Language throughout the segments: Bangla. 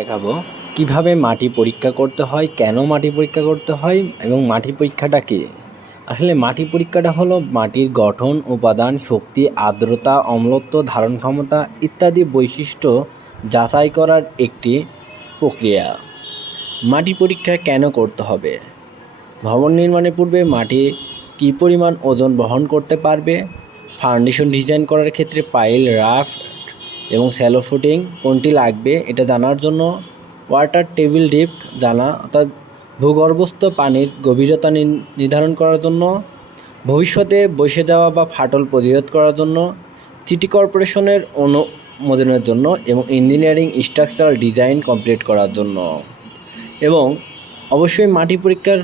দেখাবো কিভাবে মাটি পরীক্ষা করতে হয়, কেন মাটি পরীক্ষা করতে হয় এবং মাটি পরীক্ষাটা কী। আসলে মাটি পরীক্ষাটা হলো মাটির গঠন, উপাদান, শক্তি, আর্দ্রতা, অম্লত্ব, ধারণ ক্ষমতা ইত্যাদি বৈশিষ্ট্য যাচাই করার একটি প্রক্রিয়া। মাটি পরীক্ষা কেন করতে হবে? ভবন নির্মাণের পূর্বে মাটি কী পরিমাণ ওজন বহন করতে পারবে, ফাউন্ডেশন ডিজাইন করার ক্ষেত্রে পাইল, রাফট এবং শ্যালো ফুটিং কোনটি লাগবে এটা জানার জন্য, ওয়াটার টেবিল ডেপথ জানা অর্থাৎ ভূগর্ভস্থ পানির গভীরতা নির্ধারণ করার জন্য, ভবিষ্যতে বসে যাওয়া বা ফাটল প্রতিরোধ করার জন্য, সিটি কর্পোরেশনের অনুমোদনের জন্য এবং ইঞ্জিনিয়ারিং স্ট্রাকচারাল ডিজাইন কমপ্লিট করার জন্য। এবং অবশ্যই মাটি পরীক্ষার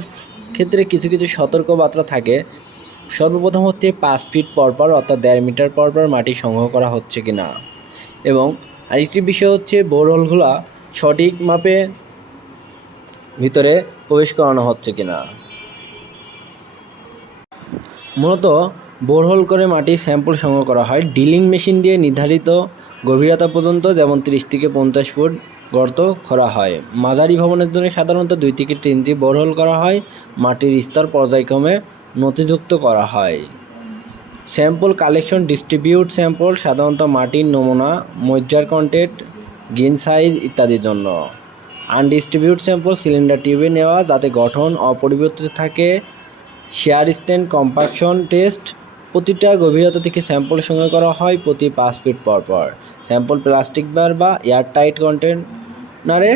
ক্ষেত্রে কিছু কিছু সতর্কবার্তা থাকে। সর্বপ্রথম হচ্ছে 5 ফিট পরপর অর্থাৎ 1.5 মিটার পরপর মাটি সংগ্রহ করা হচ্ছে কি না, এবং আরেকটি বিষয় হচ্ছে বোরহোলগুলো সঠিক মাপে ভিতরে প্রবেশ করানো হচ্ছে কি না। মূলত বোরহোল করে মাটির স্যাম্পল সংগ্রহ করা হয় ড্রিলিং মেশিন দিয়ে নির্ধারিত গভীরতা পর্যন্ত, যেমন 30 থেকে 50 ফুট গর্ত করা হয়। মাঝারি ভবনের জন্য সাধারণত 2 থেকে 3টি বোরহোল করা হয়। মাটির স্তর পর্যায়ক্রমে নথিভুক্ত করা হয়। স্যাম্পল কালেকশন ডিস্ট্রিবিউট স্যাম্পল সাধারণত মাটির নমুনা, ময়শ্চার কন্টেন্ট, গ্রেন সাইজ ইত্যাদির জন্য। আনডিস্ট্রিবিউট স্যাম্পল সিলিন্ডার টিউবে নেওয়া যাতে গঠন অপরিবর্তিত থাকে। শেয়ার স্ট্রেন কম্পাকশন টেস্ট প্রতিটা গভীরতা থেকে স্যাম্পল সংগ্রহ করা হয় প্রতি 5 ফিট পর পর। স্যাম্পল প্লাস্টিক ব্যাগ বা এয়ারটাইট কন্টেনারে